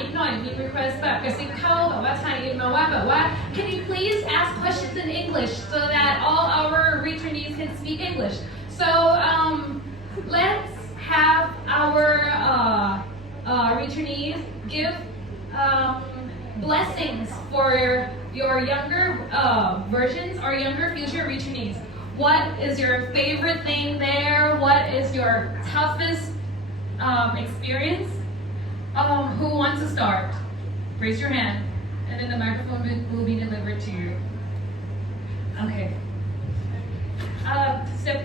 นิดหน่อยมี request แบบกระซิบเข้าแบบว่า sign in มาว่าแบบว่า can you please ask questions in English so that all our returnees can speak English so let's have our returnees give blessings for your younger versions or younger future returnees. What is your favorite thing there? What is your toughest experience? Who wants to start? Raise your hand, and then the microphone will be delivered to you. Okay. Step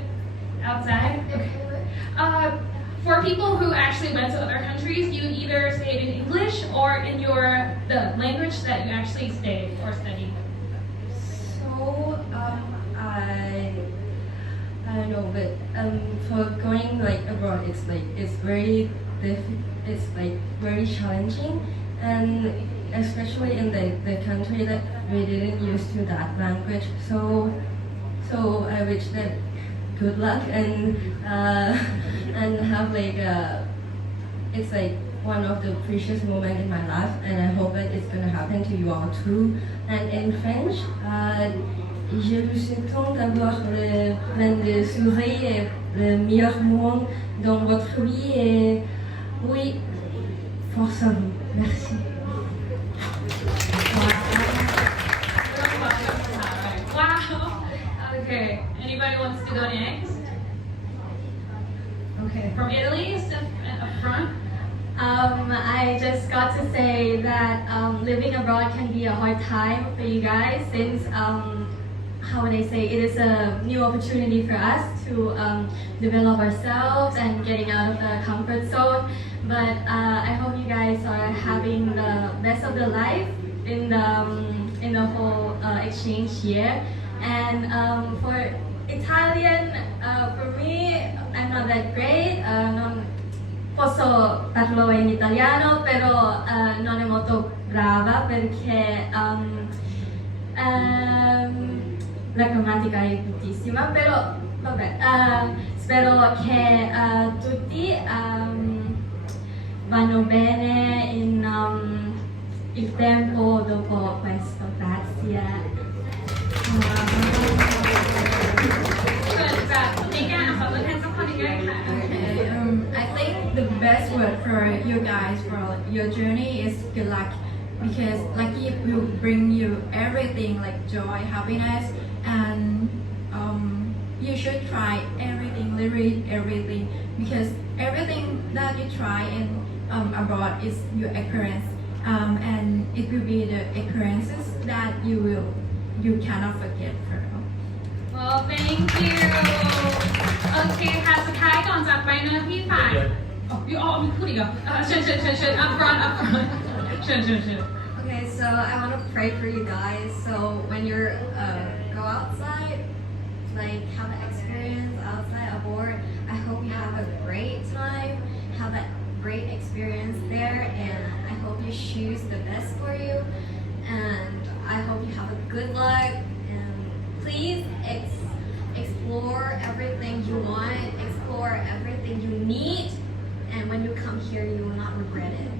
outside. Okay. For people who actually went to other countries, you either stayed in English or in the language that you actually stayed or studied. So I don't know, but for going like abroad, it's very very challenging, and especially in the country that we didn't used to that language. So I wish that good luck and have it's like one of the precious moments in my life, and I hope that it's gonna happen to you all too. And in French, je vous souhaite d'avoir plein de sourires et le meilleur monde dans votre vie et oui, force à vous. Merci. Wow. Okay. Anybody wants to go next? Okay. From Italy, up front. I just got to say that living abroad can be a hard time for you guys since how would I say it is a new opportunity for us to develop ourselves and getting out of the comfort zone. But I hope you guys are having the best of the life in the whole exchange year. And for Italian, for me, I'm not that great. Posso parlo in italiano, però non è molto brava perché la grammatica è bruttissima, però vabbè, spero che tutti vanno bene in il tempo dopo questo. Grazie. I think the best word for you guys for your journey is good luck, because lucky will bring you everything like joy, happiness, and you should try everything, literally everything, because everything that you try in abroad is your experience, and it will be the experiences that you cannot forget forever. Well, thank you. โอเคค่ะสุดท้ายก่อนจากไปนะพี่ฝ่ายพี่อ้อมีพูดอีกเหรอเชิญ up front เชิญ Okay, so I want to pray for you guys. So when you're go outside, like have an experience outside abroad, I hope you have a great time, have a great experience there, and I hope you choose the best for you, and I hope you have a good luck, and please explore everything you want, explore everything you need, and when you come here, you will not regret it.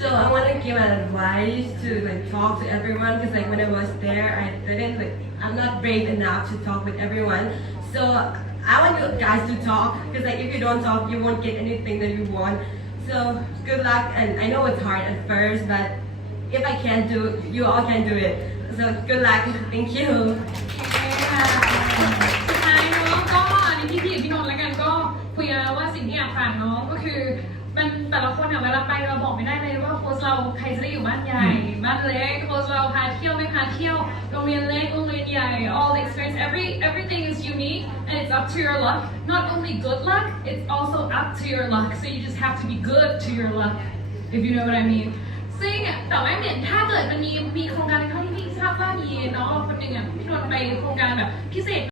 So I want to give advice to talk to everyone, because when I was there, I'm not brave enough to talk with everyone. So I want you guys to talk, because if you don't talk, you won't get anything that you want. So good luck, and I know it's hard at first, but if I can't do it, you all can do it. So good luck. Thank you. สุดท้ายเนาะก็ในพี่นนท์แล้วกันก็คุยกันว่าสิ่งที่อยากฝากน้องก็คือมันแต่ละคนเวลาไปเราบอกไม่ได้เลยว่าโค้ชเราใครจะได้อยู่บ้านใหญ่บ้านเล็กโค้ชเราพาเที่ยวไม่พาเที่ยวโรงเรียนเล็กโรงเรียนใหญ่ all the experience everything is unique and it's up to your luck. Not only good luck, it's also up to your luck. So you just have to be good to your luck, if you know what I mean. ซึ่งแต่ว่าเนี่ยถ้าเกิดมันมีโครงการเท่าที่พี่ทราบว่ามีน้องคนหนึ่งพี่นนท์ไปโครงการแบบพิเศษ